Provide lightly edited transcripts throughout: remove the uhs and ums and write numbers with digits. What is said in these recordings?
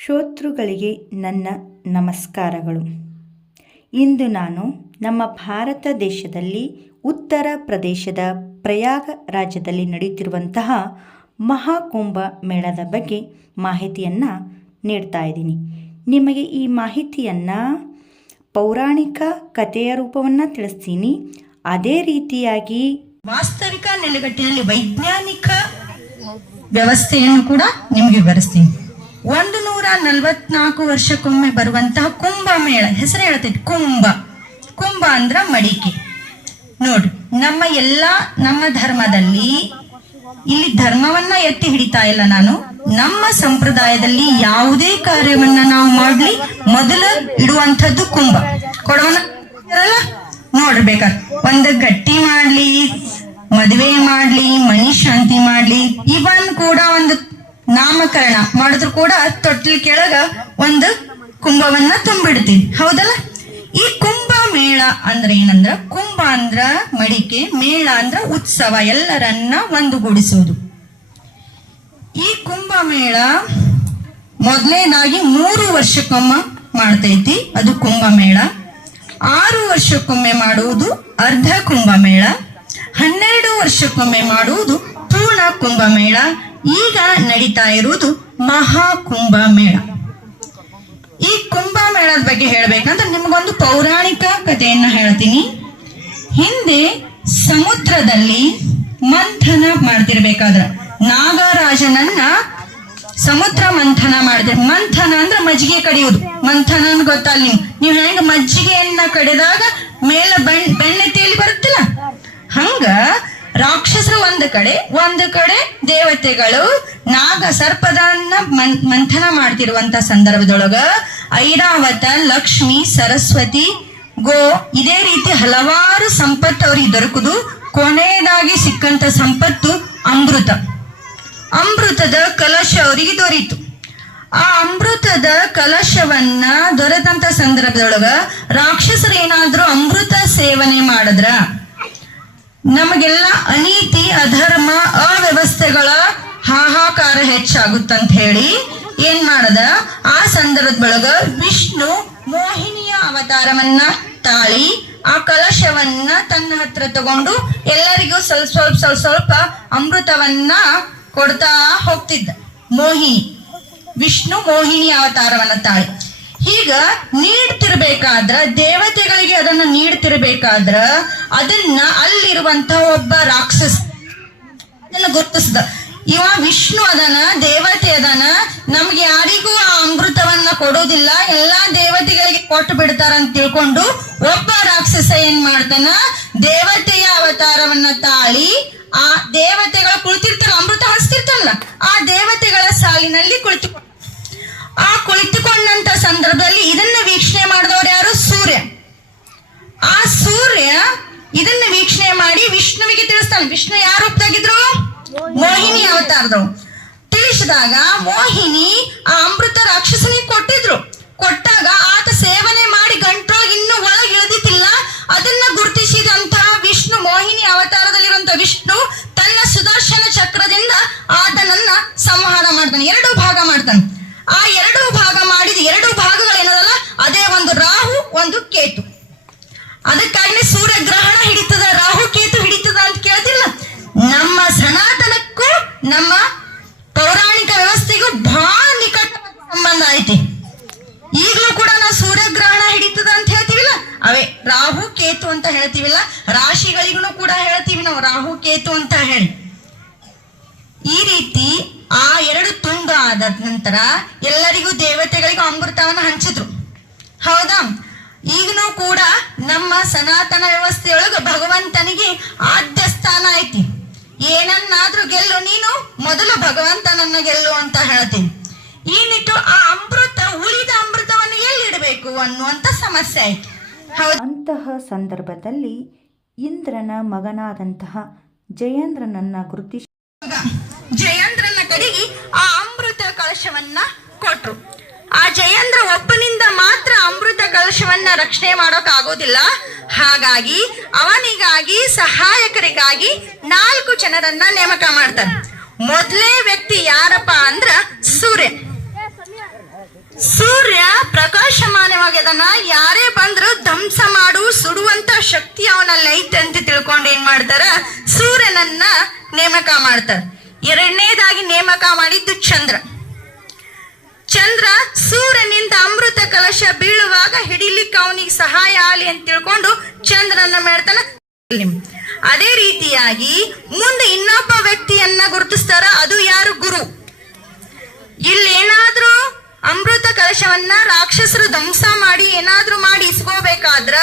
ಶ್ರೋತೃಗಳಿಗೆ ನನ್ನ ನಮಸ್ಕಾರಗಳು. ಇಂದು ನಾನು ನಮ್ಮ ಭಾರತ ದೇಶದಲ್ಲಿ ಉತ್ತರ ಪ್ರದೇಶದ ಪ್ರಯಾಗ ರಾಜ್ಯದಲ್ಲಿ ನಡೆಯುತ್ತಿರುವಂತಹ ಮಹಾಕುಂಭ ಮೇಳದ ಬಗ್ಗೆ ಮಾಹಿತಿಯನ್ನು ನೀಡ್ತಾ ಇದ್ದೀನಿ. ನಿಮಗೆ ಈ ಮಾಹಿತಿಯನ್ನು ಪೌರಾಣಿಕ ಕಥೆಯ ರೂಪವನ್ನು ತಿಳಿಸ್ತೀನಿ. ಅದೇ ರೀತಿಯಾಗಿ ವಾಸ್ತವಿಕ ನೆಲೆಗಟ್ಟಿನಲ್ಲಿ ವೈಜ್ಞಾನಿಕ ವ್ಯವಸ್ಥೆಯನ್ನು ಕೂಡ ನಿಮಗೆ ವಿವರಿಸ್ತೀನಿ. 144 ವರ್ಷಕ್ಕೊಮ್ಮೆ ಬರುವಂತಹ ಕುಂಭ ಮೇಳ ಹೆಸರು ಹೇಳ್ತೈತಿ. ಕುಂಭ ಅಂದ್ರ ಮಡಿಕೆ. ನೋಡ್ರಿ, ನಮ್ಮ ಧರ್ಮದಲ್ಲಿ ಇಲ್ಲಿ ಧರ್ಮವನ್ನ ಎತ್ತಿ ಹಿಡಿತಾ ಇಲ್ಲ ನಾನು. ನಮ್ಮ ಸಂಪ್ರದಾಯದಲ್ಲಿ ಯಾವುದೇ ಕಾರ್ಯವನ್ನ ನಾವು ಮಾಡ್ಲಿ ಮೊದಲು ಇಡುವಂಥದ್ದು ಕುಂಭ. ಕೊಡವನ ನೋಡ್ರಿ, ಬೇಕಾದ್ರೆ ಒಂದು ಗಟ್ಟಿ ಮಾಡ್ಲಿ, ಮದುವೆ ಮಾಡ್ಲಿ, ಮನಿ ಶಾಂತಿ ಮಾಡ್ಲಿ, ಇವನ್ ಕೂಡ ಒಂದು ನಾಮಕರಣ ಮಾಡಿದ್ರು ಕೂಡ ತೊಟ್ಟಿಲ್ ಕೆಳಗ ಒಂದು ಕುಂಭವನ್ನ ತುಂಬಿಡ್ತೀವಿ, ಹೌದಲ್ಲ? ಈ ಕುಂಭ ಮೇಳ ಅಂದ್ರೆ ಏನಂದ್ರ, ಕುಂಭ ಅಂದ್ರ ಮಡಿಕೆ, ಮೇಳ ಅಂದ್ರ ಉತ್ಸವ, ಎಲ್ಲರನ್ನ ಒಂದುಗೂಡಿಸುವುದು. ಈ ಕುಂಭ ಮೇಳ ಮೊದಲನೇದಾಗಿ 3 ವರ್ಷಕ್ಕೊಮ್ಮ ಮಾಡ್ತೈತಿ, ಅದು ಕುಂಭ ಮೇಳ. 6 ವರ್ಷಕ್ಕೊಮ್ಮೆ ಮಾಡುವುದು ಅರ್ಧ ಕುಂಭ ಮೇಳ. 12 ವರ್ಷಕ್ಕೊಮ್ಮೆ ಮಾಡುವುದು ಪೂರ್ಣ ಕುಂಭ ಮೇಳ. ಈಗ ನಡೀತಾ ಇರುವುದು ಮಹಾಕುಂಭ ಮೇಳ. ಈ ಕುಂಭ ಮೇಳದ ಬಗ್ಗೆ ಹೇಳ್ಬೇಕಂದ್ರೆ ನಿಮಗೊಂದು ಪೌರಾಣಿಕ ಕಥೆಯನ್ನ ಹೇಳ್ತೀನಿ. ಹಿಂದೆ ಸಮುದ್ರದಲ್ಲಿ ಮಂಥನ ಮಾಡ್ತಿರ್ಬೇಕಾದ್ರ ನಾಗರಾಜನನ್ನ ಸಮುದ್ರ ಮಂಥನ ಮಾಡಿದ್ರೆ, ಮಂಥನ ಅಂದ್ರೆ ಮಜ್ಜಿಗೆ ಕಡಿಯುವುದು. ಮಂಥನ ಅಂತ ಗೊತ್ತಲ್ಲ ನೀವು ಹೆಂಗ ಮಜ್ಜಿಗೆಯನ್ನ ಕಡಿದಾಗ ಮೇಲೆ ಬೆಣ್ಣೆ ತೇಲಿ ಬರುತ್ತಿಲ್ಲ, ಹಂಗ ರಾಕ್ಷಸರು ಒಂದು ಕಡೆ ದೇವತೆಗಳು ನಾಗ ಸರ್ಪದನ್ನ ಮಂಥನ ಮಾಡ್ತಿರುವಂತ ಸಂದರ್ಭದೊಳಗ ಐರಾವತ, ಲಕ್ಷ್ಮಿ, ಸರಸ್ವತಿ, ಗೋ ಇದೇ ರೀತಿ ಹಲವಾರು ಸಂಪತ್ತು ಅವ್ರಿಗೆ ದೊರಕುದು. ಕೊನೆಯದಾಗಿ ಸಿಕ್ಕಂತ ಸಂಪತ್ತು ಅಮೃತದ ಕಲಶ ಅವರಿಗೆ ದೊರೀತು. ಆ ಅಮೃತದ ಕಲಶವನ್ನ ದೊರೆತಂತ ಸಂದರ್ಭದೊಳಗ ರಾಕ್ಷಸರು ಏನಾದ್ರೂ ಅಮೃತ ಸೇವನೆ ಮಾಡಿದ್ರ ನಮಗೆಲ್ಲ ಅನೀತಿ, ಅಧರ್ಮ, ಅವ್ಯವಸ್ಥೆಗಳ ಹಾಹಾಕಾರ ಹೆಚ್ಚಾಗುತ್ತಂತ ಹೇಳಿ ಏನ್ ಮಾಡದ, ಆ ಸಂದರ್ಭದೊಳಗ ವಿಷ್ಣು ಮೋಹಿನಿಯ ಅವತಾರವನ್ನ ತಾಳಿ ಆ ಕಲಶವನ್ನ ತನ್ನ ಹತ್ರ ತಗೊಂಡು ಎಲ್ಲರಿಗೂ ಸ್ವಲ್ಪ ಅಮೃತವನ್ನ ಕೊಡ್ತಾ ಹೋಗ್ತಿದ್ದ. ವಿಷ್ಣು ಮೋಹಿನಿ ಅವತಾರವನ್ನ ತಾಳಿ ಹೀಗ ನೀಡ್ತಿರ್ಬೇಕಾದ್ರ, ದೇವತೆಗಳಿಗೆ ಅದನ್ನ ನೀಡ್ತಿರ್ಬೇಕಾದ್ರ ಅದನ್ನ ಅಲ್ಲಿರುವಂತ ಒಬ್ಬ ರಾಕ್ಷಸ ಅದನ್ನ ಗುರುತಿಸ್ದ. ಇವ ವಿಷ್ಣು ಅದನ, ದೇವತೆ ಅದನ, ನಮ್ಗೆ ಯಾರಿಗೂ ಆ ಅಮೃತವನ್ನ ಕೊಡೋದಿಲ್ಲ, ಎಲ್ಲಾ ದೇವತೆಗಳಿಗೆ ಕೊಟ್ಟು ಬಿಡ್ತಾರಂತ ತಿಳ್ಕೊಂಡು ಒಬ್ಬ ರಾಕ್ಷಸ ಏನ್ ಮಾಡ್ತಾನ, ದೇವತೆಯ ಅವತಾರವನ್ನ ತಾಳಿ ಆ ದೇವತೆಗಳ ಕುಳಿತಿರ್ತಾರ, ಅಮೃತ ಹಂಚ್ತಿರ್ತಾರಲ್ಲ, ಆ ದೇವತೆಗಳ ಸಾಲಿನಲ್ಲಿ ಕುಳಿತುಕೊಂಡಂತ ಸಂದರ್ಭದಲ್ಲಿ ಇದನ್ನ ವೀಕ್ಷಣೆ ಮಾಡಿದವ್ರು ಯಾರು? ಸೂರ್ಯ. ಆ ಸೂರ್ಯ ಇದನ್ನ ವೀಕ್ಷಣೆ ಮಾಡಿ ವಿಷ್ಣುವಿಗೆ ತಿಳಿಸ್ತಾನೆ. ವಿಷ್ಣು ಯಾರು ರೂಪದಾಗಿದ್ರು? ಮೋಹಿನಿ ಅವತಾರದವು. ತಿಳಿಸಿದಾಗ ಮೋಹಿನಿ ಆ ಅಮೃತ ರಾಕ್ಷಸನಿಗೆ ಕೊಟ್ಟಾಗ ಆತ ಸೇವನೆ ಮಾಡಿ ಗಂಟೊಳಗೆ ಇನ್ನೂ ಒಳಗೆ ಇಳಿದಿತ್ತಿಲ್ಲ. ಅದನ್ನ ಗುರುತಿಸಿದಂತಹ ವಿಷ್ಣು, ಮೋಹಿನಿ ಅವತಾರದಲ್ಲಿರುವಂತಹ ವಿಷ್ಣು ತನ್ನ ಸುದರ್ಶನ ಚಕ್ರದಿಂದ ಆತನನ್ನ ಸಂಹಾರ ಮಾಡ್ತಾನೆ, 2 ಭಾಗ ಮಾಡ್ತಾನೆ. ಆ 2 ಭಾಗ ಮಾಡಿದ 2 ಭಾಗಗಳೇನದಲ್ಲ, ಅದೇ ಒಂದು ರಾಹು, ಒಂದು ಕೇತು. ಅದಕ್ಕಾಗಿ ಸೂರ್ಯಗ್ರಹಣ ಹಿಡಿತದ, ರಾಹು ಕೇತು ಹಿಡಿತದ ಅಂತ ಕೇಳ್ತಿಲ್ಲ. ನಮ್ಮ ಸನಾತನಕ್ಕೂ ನಮ್ಮ ಪೌರಾಣಿಕ ವ್ಯವಸ್ಥೆಗೂ ಬಹಳ ನಿಕಟ ಸಂಬಂಧ ಐತಿ. ಈಗಲೂ ಕೂಡ ನಾವು ಸೂರ್ಯಗ್ರಹಣ ಹಿಡಿತದ ಅಂತ ಹೇಳ್ತೀವಿಲ್ಲ, ಅವೇ ರಾಹು ಕೇತು ಅಂತ ಹೇಳ್ತೀವಿಲ್ಲ. ರಾಶಿಗಳಿಗೂ ಕೂಡ ಹೇಳ್ತೀವಿ ನಾವು ರಾಹು ಕೇತು ಅಂತ ಹೇಳಿ. ಈ ರೀತಿ ಆ 2 ತುಂಡು ಆದ ನಂತರ ಎಲ್ಲರಿಗೂ ದೇವತೆಗಳಿಗೂ ಅಮೃತವನ್ನು ಹಂಚಿದ್ರು, ಹೌದಾ? ಈಗನೂ ಕೂಡ ನಮ್ಮ ಸನಾತನ ವ್ಯವಸ್ಥೆಯೊಳಗ ಭಗವಂತನಿಗೆ ಆದ್ಯ ಸ್ಥಾನ ಐತಿ. ಏನನ್ನಾದ್ರೂ ಗೆಲ್ಲು ನೀನು, ಮೊದಲು ಭಗವಂತನನ್ನ ಗೆಲ್ಲು ಅಂತ ಹೇಳ್ತೀನಿ. ಈ ನಿಟ್ಟು ಆ ಉಳಿದ ಅಮೃತವನ್ನು ಎಲ್ಲಿಡಬೇಕು ಅನ್ನುವಂತ ಸಮಸ್ಯೆ ಆಯ್ತು, ಹೌದು. ಅಂತಹ ಸಂದರ್ಭದಲ್ಲಿ ಇಂದ್ರನ ಮಗನಾದಂತಹ ಜಯೇಂದ್ರನನ್ನ ಗುರುತಿಸಿ ಜಯೇಂದ್ರನ ಕಡೆಗೆ ಆ ಅಮೃತ ಕಲಶವನ್ನ ಕೊಟ್ರು. ಆ ಜಯೇಂದ್ರ ಒಬ್ಬನಿಂದ ಮಾತ್ರ ಅಮೃತ ಕಲಶವನ್ನ ರಕ್ಷಣೆ ಮಾಡೋಕ್ ಆಗೋದಿಲ್ಲ. ಹಾಗಾಗಿ ಅವನಿಗಾಗಿ ಸಹಾಯಕರಿಗಾಗಿ 4 ಜನರನ್ನ ನೇಮಕ ಮಾಡ್ತಾನೆ. ಮೊದಲೇ ವ್ಯಕ್ತಿ ಯಾರಪ್ಪ ಅಂದ್ರ ಸೂರ್ಯ. ಸೂರ್ಯ ಪ್ರಕಾಶಮಾನವಾಗ್ಯದನ, ಯಾರೇ ಬಂದ್ರು ಧ್ವಂಸ ಮಾಡು ಸುಡುವಂತ ಶಕ್ತಿ ಅವನಲ್ಲಿ ಐತೆ ಅಂತ ತಿಳ್ಕೊಂಡು ಏನ್ ಮಾಡ್ತಾರ, ಸೂರ್ಯನನ್ನ ನೇಮಕ ಮಾಡ್ತಾರ. ಎರಡನೇದಾಗಿ ನೇಮಕ ಮಾಡಿದ್ದು ಚಂದ್ರ. ಚಂದ್ರ ಸೂರ್ಯನಿಂದ ಅಮೃತ ಕಲಶ ಬೀಳುವಾಗ ಹಿಡಿಲಿಕ್ಕೆ ಅವನಿಗೆ ಸಹಾಯ ಆಗಲಿ ಅಂತ ತಿಳ್ಕೊಂಡು ಚಂದ್ರನ ಮಾಡ್ತಾನ. ಅದೇ ರೀತಿಯಾಗಿ ಮುಂದೆ ಇನ್ನೊಬ್ಬ ವ್ಯಕ್ತಿಯನ್ನ ಗುರುತಿಸ್ತಾರ, ಅದು ಯಾರು? ಗುರು. ಇಲ್ಲೇನಾದ್ರೂ ಅಮೃತ ಕಲಶವನ್ನ ರಾಕ್ಷಸರು ಧ್ವಂಸ ಮಾಡಿ ಏನಾದ್ರೂ ಮಾಡಿ ಇಸ್ಕೋಬೇಕಾದ್ರ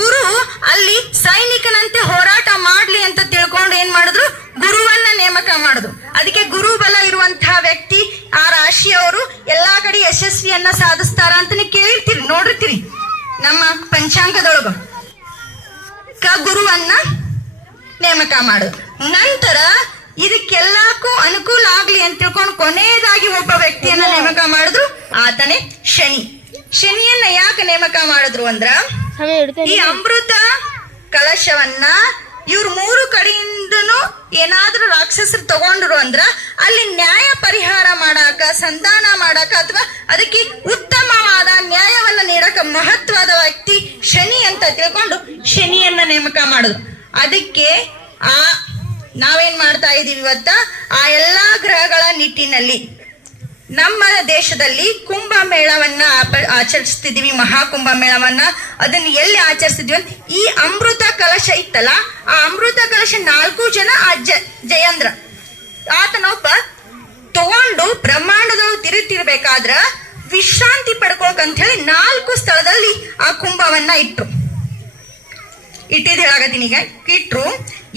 ಗುರು ಅಲ್ಲಿ ಸೈನಿಕನಂತೆ ಹೋರಾಟ ಮಾಡ್ಲಿ ಅಂತ ತಿಳ್ಕೊಂಡು ಏನ್ ಮಾಡಿದ್ರು, ಗುರುವನ್ನ ನೇಮಕ ಮಾಡುದು. ಅದಕ್ಕೆ ಗುರು ಬಲ ಇರುವಂತಹ ವ್ಯಕ್ತಿ ಆ ರಾಶಿಯವರು ಎಲ್ಲಾ ಕಡೆ ಯಶಸ್ವಿಯನ್ನ ಸಾಧಿಸ್ತಾರ ಅಂತ ನೀವು ಕೇಳಿರ್ತೀರಿ, ನೋಡಿರ್ತೀರಿ ನಮ್ಮ ಪಂಚಾಂಗದೊಳಗ. ಗುರುವನ್ನ ನೇಮಕ ಮಾಡುದು. ನಂತರ ಇದಕ್ಕೆಲ್ಲಕ್ಕೂ ಅನುಕೂಲ ಆಗ್ಲಿ ಅಂತ ತಿಳ್ಕೊಂಡು ಕೊನೆಯದಾಗಿ ಒಬ್ಬ ವ್ಯಕ್ತಿಯನ್ನ ನೇಮಕ ಮಾಡಿದ್ರು, ಆತನೇ ಶನಿ. ಶನಿಯನ್ನ ಯಾಕೆ ನೇಮಕ ಮಾಡಿದ್ರು ಅಂದ್ರ, ಈ ಅಮೃತ ಕಲಶವನ್ನ ಇವ್ರು ಮೂರು ಕಡೆಯಿಂದನು ಏನಾದ್ರೂ ರಾಕ್ಷಸರು ತಗೊಂಡ್ರು ಅಂದ್ರ ಅಲ್ಲಿ ನ್ಯಾಯ ಪರಿಹಾರ ಮಾಡಾಕ, ಸಂಧಾನ ಮಾಡಾಕ ಅಥವಾ ಅದಕ್ಕೆ ಉತ್ತಮವಾದ ನ್ಯಾಯವನ್ನ ನೀಡಕ ಮಹತ್ವದ ವ್ಯಕ್ತಿ ಶನಿ ಅಂತ ತಿಳ್ಕೊಂಡು ಶನಿಯನ್ನ ನೇಮಕ ಮಾಡುದು. ಅದಕ್ಕೆ ನಾವೇನ್ ಮಾಡ್ತಾ ಇದೀವಿ ಇವತ್ತ, ಆ ಎಲ್ಲಾ ಗ್ರಹಗಳ ನಿಟ್ಟಿನಲ್ಲಿ ನಮ್ಮ ದೇಶದಲ್ಲಿ ಕುಂಭಮೇಳವನ್ನ ಆಚರಿಸ್ತಿದೀವಿ, ಮಹಾಕುಂಭ ಮೇಳವನ್ನ. ಅದನ್ನ ಎಲ್ಲಿ ಆಚರಿಸ್ತಿದ್ವಿ ಅಂತ, ಈ ಅಮೃತ ಕಲಶ ಇತ್ತಲ್ಲ, ಆ ಅಮೃತ ಕಲಶ 4 ಜನ ಆ ಜಯೇಂದ್ರ ಆತನೊಬ್ಬ ತಗೊಂಡು ಬ್ರಹ್ಮಾಂಡದೊಳಗೆ ತಿರುಗ್ತಿರ್ಬೇಕಾದ್ರ ವಿಶ್ರಾಂತಿ ಪಡ್ಕೊಳಕಂತ ಹೇಳಿ 4 ಸ್ಥಳದಲ್ಲಿ ಆ ಕುಂಭವನ್ನ ಇಟ್ಟಿದ್ ಹೇಳಾಗತ್ತೀನಿ. ಈಗ ಇಟ್ರು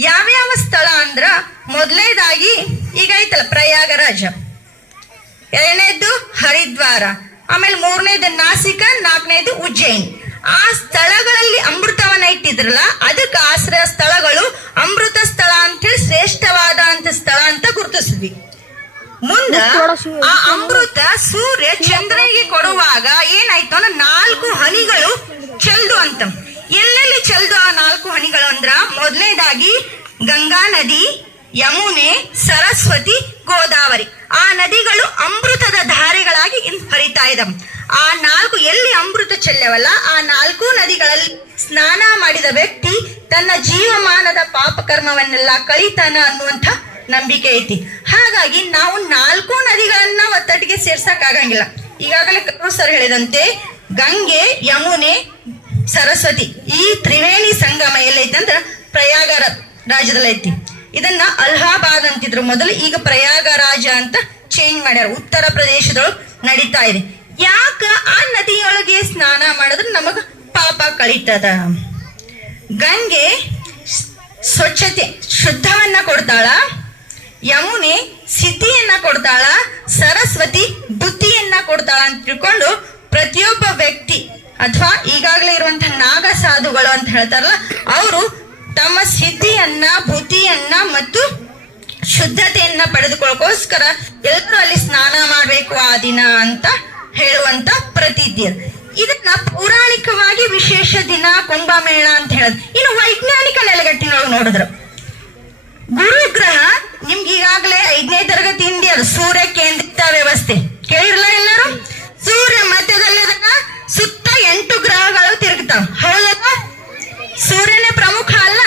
ಯಾವ್ಯಾವ ಸ್ಥಳ ಅಂದ್ರ, ಮೊದಲನೇದಾಗಿ ಈಗ ಐತಲ್ಲ ಪ್ರಯಾಗರಾಜ, ಎರಡನೇದು ಹರಿದ್ವಾರ, ಆಮೇಲೆ ಮೂರನೇದು ನಾಸಿಕ, 4ನೇದು ಉಜ್ಜಯಿನಿ. ಆ ಸ್ಥಳಗಳಲ್ಲಿ ಅಮೃತವನ್ನ ಇಟ್ಟಿದ್ರಲ್ಲ, ಅದಕ್ಕೆ ಆಶ್ರಯ ಸ್ಥಳಗಳು ಅಮೃತ ಸ್ಥಳ ಅಂತೇಳಿ ಶ್ರೇಷ್ಠವಾದ ಅಂತ ಸ್ಥಳ ಅಂತ ಗುರುತಿಸಿದ್ವಿ. ಮುಂದ ಆ ಅಮೃತ ಸೂರ್ಯ ಚಂದ್ರನಿಗೆ ಕೊಡುವಾಗ ಏನಾಯ್ತು ಅಂದ್ರೆ 4 ಹನಿಗಳು ಚೆಲ್ದು ಅಂತ. ಎಲ್ಲೆಲ್ಲಿ ಚೆಲ್ದು ಆ 4 ಹನಿಗಳು ಅಂದ್ರ, ಮೊದಲನೇದಾಗಿ ಗಂಗಾ ನದಿ, ಯಮುನೆ, ಸರಸ್ವತಿ, ಗೋದಾವರಿ. ಆ ನದಿಗಳು ಅಮೃತದ ಧಾರೆಗಳಾಗಿ ಹರಿತಾ ಇದ್ದಾವೆ. ಆ 4 ಎಲ್ಲಿ ಅಮೃತ ಚೆಲ್ಲವಲ್ಲ, ಆ 4 ನದಿಗಳಲ್ಲಿ ಸ್ನಾನ ಮಾಡಿದ ವ್ಯಕ್ತಿ ತನ್ನ ಜೀವಮಾನದ ಪಾಪ ಕರ್ಮವನ್ನೆಲ್ಲ ಕಳೀತಾನ ಅನ್ನುವಂಥ ನಂಬಿಕೆ ಐತಿ. ಹಾಗಾಗಿ ನಾವು 4 ನದಿಗಳನ್ನ ಒತ್ತಟ್ಟಿಗೆ ಸೇರ್ಸಕ್ ಆಗಂಗಿಲ್ಲ. ಈಗಾಗಲೇ ಕರು ಸರ್ ಹೇಳಿದಂತೆ ಗಂಗೆ, ಯಮುನೆ, ಸರಸ್ವತಿ ಈ ತ್ರಿವೇಣಿ ಸಂಗಮ ಎಲ್ಲೈತಿ ಅಂದ್ರ ಪ್ರಯಾಗರಾಜದಲ್ಲಿ ಐತಿ. ಇದನ್ನ ಅಲಹಾಬಾದ್ ಅಂತಿದ್ರು ಮೊದಲು, ಈಗ ಪ್ರಯಾಗರಾಜ ಅಂತ ಚೇಂಜ್ ಮಾಡ್ಯಾರ. ಉತ್ತರ ಪ್ರದೇಶದೊಳಗೆ ನಡೀತಾ ಇದೆ. ಯಾಕ ಆ ನದಿಯೊಳಗೆ ಸ್ನಾನ ಮಾಡಿದ್ರೆ ನಮಗ ಪಾಪ ಕಳೀತದ. ಗಂಗೆ ಸ್ವಚ್ಛತೆ ಶುದ್ಧವನ್ನ ಕೊಡ್ತಾಳ, ಯಮುನೆ ಸಿದ್ಧಿಯನ್ನ ಕೊಡ್ತಾಳ, ಸರಸ್ವತಿ ಬುದ್ಧಿಯನ್ನ ಕೊಡ್ತಾಳ ಅಂತ ತಿಳ್ಕೊಂಡು ಪ್ರತಿಯೊಬ್ಬ ವ್ಯಕ್ತಿ ಅಥವಾ ಈಗಾಗಲೇ ಇರುವಂತಹ ನಾಗ ಸಾಧುಗಳು ಅಂತ ಹೇಳ್ತಾರಲ್ಲ, ಅವರು ತಮ್ಮ ಸಿದ್ಧಿಯನ್ನ, ಬುದ್ಧಿಯನ್ನ ಮತ್ತು ಶುದ್ಧತೆಯನ್ನ ಪಡೆದುಕೊಳ್ಳೋಕೋಸ್ಕರ ಎಲ್ಲರೂ ಅಲ್ಲಿ ಸ್ನಾನ ಮಾಡ್ಬೇಕು ಆ ದಿನ ಅಂತ ಹೇಳುವಂತ ಪ್ರತೀತಿ. ಇದನ್ನ ಪೌರಾಣಿಕವಾಗಿ ವಿಶೇಷ ದಿನ ಕುಂಭಮೇಳ ಅಂತ ಹೇಳೋದು. ಇನ್ನು ವೈಜ್ಞಾನಿಕ ನೆಲೆಗಟ್ಟಿನೊಳಗೆ ನೋಡಿದ್ರು, ಗುರುಗ್ರಹ ನಿಮ್ಗೆ ಈಗಾಗಲೇ 5ನೇ ತರಗತಿಯಿಂದ ಅದು ಸೂರ್ಯ ಕೇಂದ್ರಿತ ವ್ಯವಸ್ಥೆ ಕೇಳಿರಲ್ಲ ಎಲ್ಲರೂ. ಸೂರ್ಯ ಮಧ್ಯದಲ್ಲಿದಾಗ ಸುತ್ತ 8 ಗ್ರಹಗಳು ತಿರುಗ್ತಾವ, ಹೌದಾ? ಸೂರ್ಯನೇ ಪ್ರಮುಖ ಅಲ್ಲ?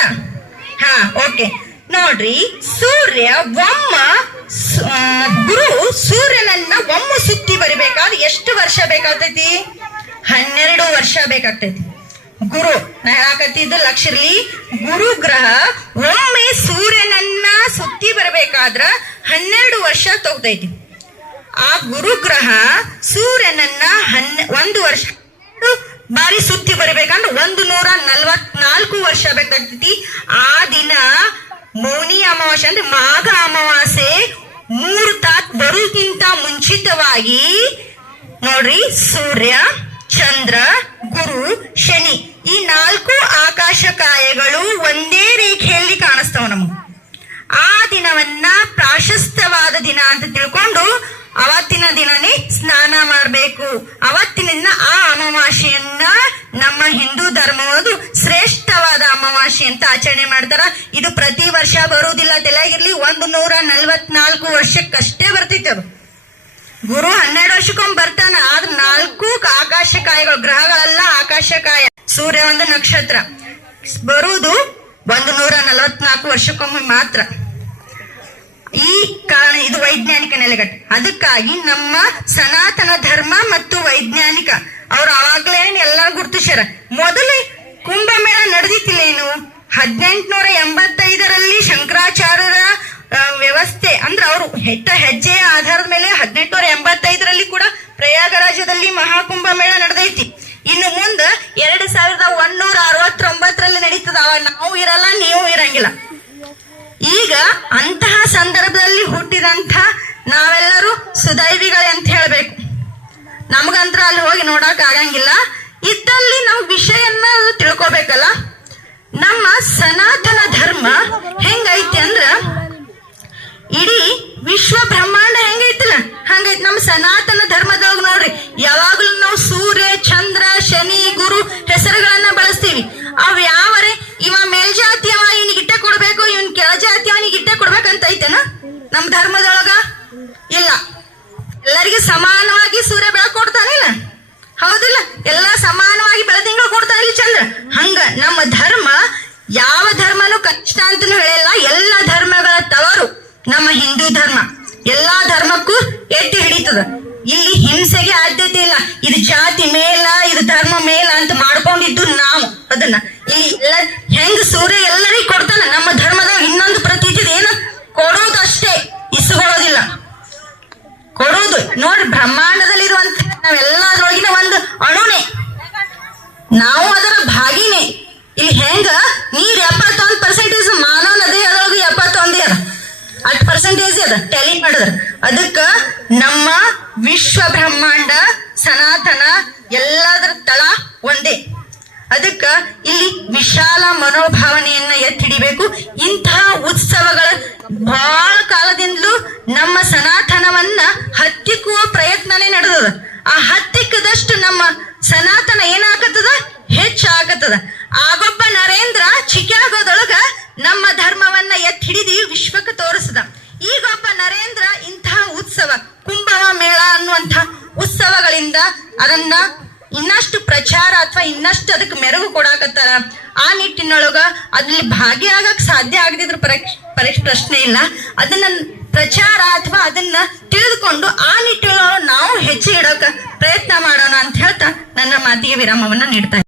ಹಾ, ಓಕೆ. ನೋಡ್ರಿ, ಸೂರ್ಯ ಗುರು ಸೂರ್ಯನನ್ನ ಸುತ್ತಿ ಬರಿಬೇಕಾದ್ರೆ ಎಷ್ಟು ವರ್ಷ ಬೇಕಾಗ್ತೈತಿ? 12 ವರ್ಷ ಬೇಕಾಗ್ತೈತಿ. ಗುರು ನಾ ಹೇಳಾಕತ್ತಿದ್ದು ಲಕ್ಷಿರ್ಲಿ, ಗುರು ಗ್ರಹ ಒಮ್ಮೆ ಸೂರ್ಯನನ್ನ ಸುತ್ತಿ ಬರಬೇಕಾದ್ರ 12 ವರ್ಷ ತಗೋತೈತಿ. ಆ ಗುರುಗ್ರಹ ಸೂರ್ಯನನ್ನ 1 ವರ್ಷ ಬಾರಿ ಸುತ್ತಿ ಬರಬೇಕಂದ್ರೆ 144 ವರ್ಷ ಬೇಕಾಗ್ತೈತಿ. ಆ ದಿನ ಮೌನಿ ಅಮಾವಾಸ್ಯೆ ಅಂದ್ರೆ ಮಾಘ ಅಮಾವಾಸ್ಯೆ 3 ತಾಸು ಬರುವುದಕ್ಕಿಂತ ಮುಂಚಿತವಾಗಿ ನೋಡ್ರಿ, ಸೂರ್ಯ, ಚಂದ್ರ, ಗುರು, ಶನಿ ಈ 4 ಆಕಾಶಕಾಯಗಳು ಒಂದೇ ರೇಖೆಯಲ್ಲಿ ಕಾಣಿಸ್ತಾವ ನಮಗೆ. ಆ ದಿನವನ್ನ ಪ್ರಾಶಸ್ತ್ಯವಾದ ದಿನ ಅಂತ ತಿಳ್ಕೊಂಡು ಅವತ್ತಿನ ದಿನನೇ ಸ್ನಾನ ಮಾಡಬೇಕು. ಅವತ್ತಿನಿಂದ ಆ ಅಮಾವಾಸ್ಯೆಯನ್ನ ನಮ್ಮ ಹಿಂದೂ ಧರ್ಮವದು ಶ್ರೇಷ್ಠವಾದ ಅಮಾವಾಸ್ಯೆ ಅಂತ ಆಚರಣೆ ಮಾಡ್ತಾರ. ಇದು ಪ್ರತಿ ವರ್ಷ ಬರುವುದಿಲ್ಲ, ತಲೆಯಾಗಿರ್ಲಿ. 144 ವರ್ಷಕ್ಕಷ್ಟೇ ಬರ್ತೈತೆ ಅದು. ಗುರು 12 ವರ್ಷಕ್ಕೊಮ್ಮೆ ಬರ್ತಾನ. ಸೂರ್ಯ ಒಂದು ನಕ್ಷತ್ರ ಬರುವುದು 144 ವರ್ಷಕ್ಕೊಮ್ಮೆ ಮಾತ್ರ. ಈ ಕಾರಣ ಇದು ವೈಜ್ಞಾನಿಕ ನೆಲೆಗಟ್ಟು. ಅದಕ್ಕಾಗಿ ನಮ್ಮ ಸನಾತನ ಧರ್ಮ ಮತ್ತು ವೈಜ್ಞಾನಿಕ ಅವ್ರು ಅವಾಗ್ಲೇ ಎಲ್ಲ ಗುರುತಿಸ್ಯಾರ. ಮೊದಲೇ ಕುಂಭಮೇಳ ನಡೆದಿತ್ತಿಲ್ಲೇನು 1885ರಲ್ಲಿ ಶಂಕರಾಚಾರ್ಯರ ವ್ಯವಸ್ಥೆ ಅಂದ್ರೆ ಅವರು ಹೆಟ್ಟ ಹೆಜ್ಜೆಯ ಆಧಾರದ ಮೇಲೆ 1885ರಲ್ಲಿ ಕೂಡ ಪ್ರಯಾಗರಾಜದಲ್ಲಿ ಮಹಾಕುಂಭಮೇಳ ನಡೆದೈತಿ. ಇನ್ನು ಮುಂದೆ 2169ರಲ್ಲಿ ನಡೀತದ. ಅವಾಗ ನಾವು ಇರಲ್ಲ, ನೀವು ಇರಂಗಿಲ್ಲ. ಈಗ ಅಂತಹ ಸಂದರ್ಭದಲ್ಲಿ ಹುಟ್ಟಿದಂಥ ನಾವೆಲ್ಲರೂ ಸುದೈವಿಗಳೇ ಅಂತ ಹೇಳ್ಬೇಕು. ನಮಗಂತ್ರ ಅಲ್ಲಿ ಹೋಗಿ ನೋಡಕ್ ಆಗಂಗಿಲ್ಲ. ಇದ್ದಲ್ಲಿ ನಾವು ವಿಷಯನ್ನ ತಿಳ್ಕೊಬೇಕಲ್ಲ. ನಮ್ಮ ಸನಾತನ ಧರ್ಮ ಹೆಂಗೈತಿ ಅಂದ್ರ ಇಡೀ ವಿಶ್ವ ಬ್ರಹ್ಮಾಂಡ ಹೆಂಗೈತಿಲ್ಲ ಹಂಗೈತಿ. ನಮ್ಮ ಸನಾತನ ಧರ್ಮದೊಳಗ ನೋಡ್ರಿ, ಯಾವಾಗ್ಲೂ ನಾವು ಸೂರ್ಯ, ಚಂದ್ರ, ಶನಿ, ಗುರು ಹೆಸರುಗಳನ್ನ ಬಳಸ್ತೀವಿ. ಅವ್ ಯಾವರೇ ಇವ ಮೇಲ್ಜಾತಿಯವ ಇವನಿಗೆ ಇಟ್ಟೆ ಕೊಡ್ಬೇಕು, ಇವನ್ ಕೆಳಜಾತಿಯವ ಇವನಿಗೆ ಇಟ್ಟೆ ಕೊಡ್ಬೇಕಂತ ಐತೆನ ನಮ್ ಧರ್ಮದೊಳಗ? ಇಲ್ಲ. ಎಲ್ಲರಿಗೂ ಸಮಾನವಾಗಿ ಸೂರ್ಯ ಬೆಳಕು ಕೊಡ್ತಾನಿಲ್ಲ, ಹೌದಿಲ್ಲ? ಎಲ್ಲಾ ಸಮಾನವಾಗಿ ಬೆಳದಿಂಗಳು ಕೊಡ್ತಾನಿಲ್ಲ ಚಂದ್ರ. ಹಂಗ ನಮ್ಮ ಧರ್ಮ ಯಾವ ಧರ್ಮನೂ ಕನಿಷ್ಠ ಅಂತನೂ ಹೇಳಿಲ್ಲ. ಎಲ್ಲ ಧರ್ಮಗಳ ತವರು ನಮ್ಮ ಹಿಂದೂ ಧರ್ಮ. ಎಲ್ಲಾ ಧರ್ಮಕ್ಕೂ ಎತ್ತಿ ಹಿಡಿತದ. ಇಲ್ಲಿ ಹಿಂಸೆಗೆ ಆದ್ಯತೆ ಇಲ್ಲ. ಇದು ಜಾತಿ ಮೇಲ, ಇದು ಧರ್ಮ ಮೇಲ ಅಂತ ಮಾಡ್ಕೊಂಡಿದ್ದು ನಾವು. ಅದನ್ನ ಇಲ್ಲಿ ಹೆಂಗ್ ಸೂರ್ಯ ಎಲ್ಲರಿಗೂ ಕೊಡ್ತಾನ, ನಮ್ಮ ಧರ್ಮದಾಗ ಇನ್ನೊಂದು ಪ್ರತೀತಿ ಏನು ಕೊಡೋದು ಅಷ್ಟೇ, ಇಸ್ಕೊಳ್ಳೋದಿಲ್ಲ, ಕೊಡೋದು. ನೋಡ್ರಿ, ಬ್ರಹ್ಮಾಂಡದಲ್ಲಿರುವಂತ ನಾವೆಲ್ಲದ್ರೊಳಗಿನ ಒಂದು ಅಣುನೆ, ನಾವು ಅದರ ಭಾಗಿನೇ. ಇಲ್ಲಿ ಹೆಂಗ ನೀರ್ 71% ಮಾನವನ ದೇಹದೊಳಗೆ 71 ಅದ, 8% ಅದ ಟ್ಯಾಲಿ ಮಾಡಿದ್ರ. ಅದಕ್ಕ ನಮ್ಮ ವಿಶ್ವ ಬ್ರಹ್ಮಾಂಡ ಸನಾತನ ಎಲ್ಲದರ ತಳ ಒಂದೇ. ಅದಕ್ಕ ಇಲ್ಲಿ ವಿಶಾಲ ಮನೋಭಾವನೆಯನ್ನ ಎತ್ತಿ ಹಿಡಿಬೇಕು. ಇಂತಹ ಉತ್ಸವಗಳ ಬಹಳ ಕಾಲದಿಂದಲೂ ನಮ್ಮ ಸನಾತನವನ್ನ ಹತ್ತಿಕ್ಕುವ ಪ್ರಯತ್ನನೇ ನಡೆದದ. ಆ ಹತ್ತಿಕ್ಕದಷ್ಟು ನಮ್ಮ ಸನಾತನ ಏನಾಗತ್ತದ, ಹೆಚ್ಚಾಗತ್ತದ. ಆಗೊಬ್ಬ ನರೇಂದ್ರ ಚಿಕಾಗೋದೊಳಗ ನಮ್ಮ ಧರ್ಮವನ್ನ ಎತ್ತಿ ಹಿಡಿದು ವಿಶ್ವಕ್ಕೆ ತೋರಿಸದ. ಈಗೊಬ್ಬ ನರೇಂದ್ರ ಇಂತಹ ಉತ್ಸವ ಕುಂಭ ಮೇಳ ಅನ್ನುವಂಥ ಉತ್ಸವಗಳಿಂದ ಅದನ್ನ ಇನ್ನಷ್ಟು ಪ್ರಚಾರ ಅಥವಾ ಇನ್ನಷ್ಟು ಅದಕ್ಕೆ ಮೆರುಗು ಕೊಡಾಕತ್ತಾರ. ಆ ನಿಟ್ಟಿನೊಳಗ ಅದ್ರಲ್ಲಿ ಭಾಗಿಯಾಗಕ್ ಸಾಧ್ಯ ಆಗದಿದ್ರು ಪ್ರಶ್ನೆ ಇಲ್ಲ. ಅದನ್ನ ಪ್ರಚಾರ ಅಥವಾ ಅದನ್ನ ತಿಳಿದುಕೊಂಡು ಆ ನಿಟ್ಟಿನೊಳಗ ನಾವು ಹೆಚ್ಚು ಇಡೋಕ ಪ್ರಯತ್ನ ಮಾಡೋಣ ಅಂತ ಹೇಳ್ತಾ ನನ್ನ ಮಾತಿಗೆ ವಿರಾಮವನ್ನ ನೀಡ್ತಾ